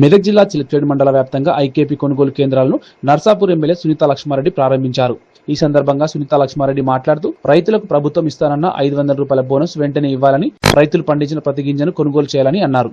మెదక్ జిల్లా చిలిపేడు మండల వ్యాప్తంగా ఐకేపీ కొనుగోలు కేంద్రాలను నర్సాపూర్ ఎమ్మెల్యే సునీత లక్ష్మారెడ్డి ప్రారంభించారు. ఈ సందర్భంగా సునీత లక్ష్మారెడ్డి మాట్లాడుతూ రైతులకు ప్రభుత్వం ఇస్తానన్న ఐదు వందల రూపాయల బోనస్ వెంటనే ఇవ్వాలని రైతులు పండించిన ప్రతి గింజను కొనుగోలు చేయాలని అన్నారు.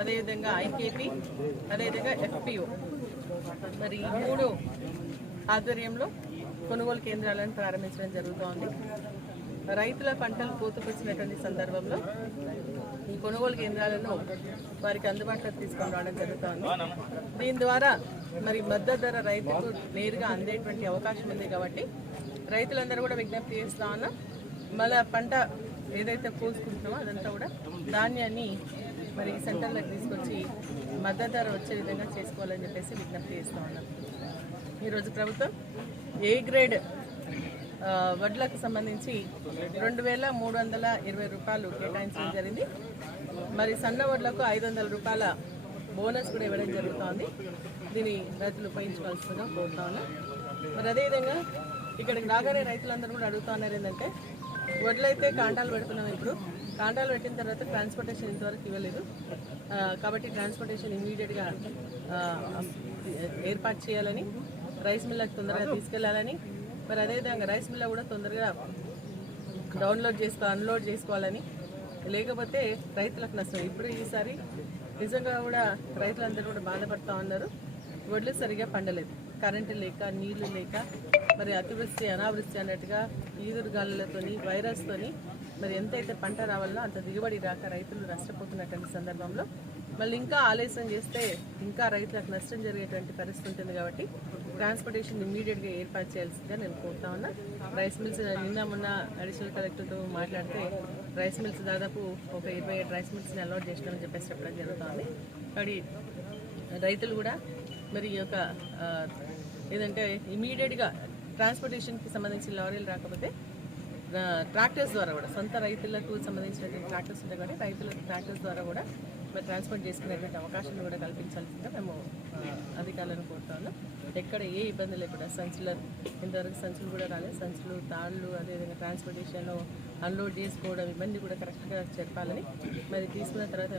అదేవిధంగా ఐకేపీ అదేవిధంగా ఎఫ్పిఓ. మరి ఈ మూడు ఆధ్వర్యంలో కొనుగోలు కేంద్రాలను ప్రారంభించడం జరుగుతోంది. రైతుల పంటలు పూతకొచ్చినటువంటి సందర్భంలో ఈ కొనుగోలు కేంద్రాలను వారికి అందుబాటులోకి తీసుకొని రావడం జరుగుతోంది. దీని ద్వారా మరి మద్దతు ధర రైతుకు నేరుగా అందేటువంటి అవకాశం ఉంది కాబట్టి రైతులందరూ కూడా విజ్ఞప్తి చేస్తా ఉన్నా మళ్ళీ పంట ఏదైతే పోసుకుంటున్నామో అదంతా కూడా ధాన్యాన్ని మరి ఈ సెంటర్లకు తీసుకొచ్చి మద్దతు ధర వచ్చే విధంగా చేసుకోవాలని చెప్పేసి విజ్ఞప్తి చేస్తా ఉన్నాం. ఈరోజు ప్రభుత్వం ఏ గ్రేడ్ వడ్లకు సంబంధించి రెండు వేల మూడు వందల ఇరవై రూపాయలు కేటాయించడం జరిగింది. మరి సన్న వడ్లకు ఐదు వందల రూపాయల బోనస్ కూడా ఇవ్వడం జరుగుతోంది. దీన్ని రైతులు ఉపయోగించుకోవాల్సిందిగా కోరుతా ఉన్నాం. మరి అదేవిధంగా ఇక్కడికి రాగానే రైతులందరూ కూడా అడుగుతా ఉన్నారు ఏంటంటే వడ్లయితే కాంటాలు పెడుతున్నాం ఇప్పుడు. కాంటాలు పెట్టిన తర్వాత ట్రాన్స్పోర్టేషన్ ఇంతవరకు ఇవ్వలేదు. కాబట్టి ట్రాన్స్పోర్టేషన్ ఇమీడియట్గా ఏర్పాటు చేయాలని రైస్ మిల్లకు తొందరగా తీసుకెళ్ళాలని మరి అదేవిధంగా రైస్ మిల్ల కూడా తొందరగా డౌన్లోడ్ చేసుకో అన్లోడ్ చేసుకోవాలని. లేకపోతే రైతులకు నష్టం. ఇప్పుడు ఈసారి నిజంగా కూడా రైతులందరూ కూడా బాధపడతా ఉన్నారు. వడ్లు సరిగా పండలేదు. కరెంటు లేక నీళ్ళు లేక మరి అతివృష్టి అనావృష్టి అన్నట్టుగా ఈదురుగాలులతోని వైరస్తోని మరి ఎంతైతే పంట రావాలో అంత దిగుబడి రాక రైతులు నష్టపోతున్నటువంటి సందర్భంలో మళ్ళీ ఇంకా ఆలస్యం చేస్తే ఇంకా రైతులకు నష్టం జరిగేటువంటి పరిస్థితి ఉంటుంది కాబట్టి ట్రాన్స్పోర్టేషన్ ఇమ్మీడియట్గా ఏర్పాటు చేయాల్సిందిగా నేను కోరుతా ఉన్నా. రైస్ మిల్స్ నిన్న మొన్న అడిషనల్ కలెక్టర్తో మాట్లాడితే రైస్ మిల్స్ దాదాపు ఒక ఇరవై ఏడు రైస్ మిల్స్ని అలౌట్ చేసినామని చెప్పేసి చెప్పడం జరుగుతుంది. కాబట్టి రైతులు కూడా మరి ఈ యొక్క ఏదంటే ఇమీడియట్గా ట్రాన్స్పోర్టేషన్కి సంబంధించిన లారీలు రాకపోతే ట్రాక్టర్స్ ద్వారా కూడా సొంత రైతులకు సంబంధించినటువంటి ట్రాక్టర్స్ ఉంటాయి కాబట్టి రైతులకు ట్రాక్టర్స్ ద్వారా కూడా మరి ట్రాన్స్పోర్ట్ చేసుకునేటువంటి అవకాశం కూడా కల్పించాల్సిందిగా మేము ఆ, అధికారులను కోరుతాను ఎక్కడ ఏ ఇబ్బంది లేకుండా సంచులు ఇంతవరకు సంచులు కూడా రాలేదు. సంచులు తాళ్ళు అదేవిధంగా ట్రాన్స్పోర్టేషన్లో అన్లోడ్ చేసుకోవడం ఇవన్నీ కూడా కరెక్ట్గా చెప్పాలని మరి తీసుకున్న తర్వాత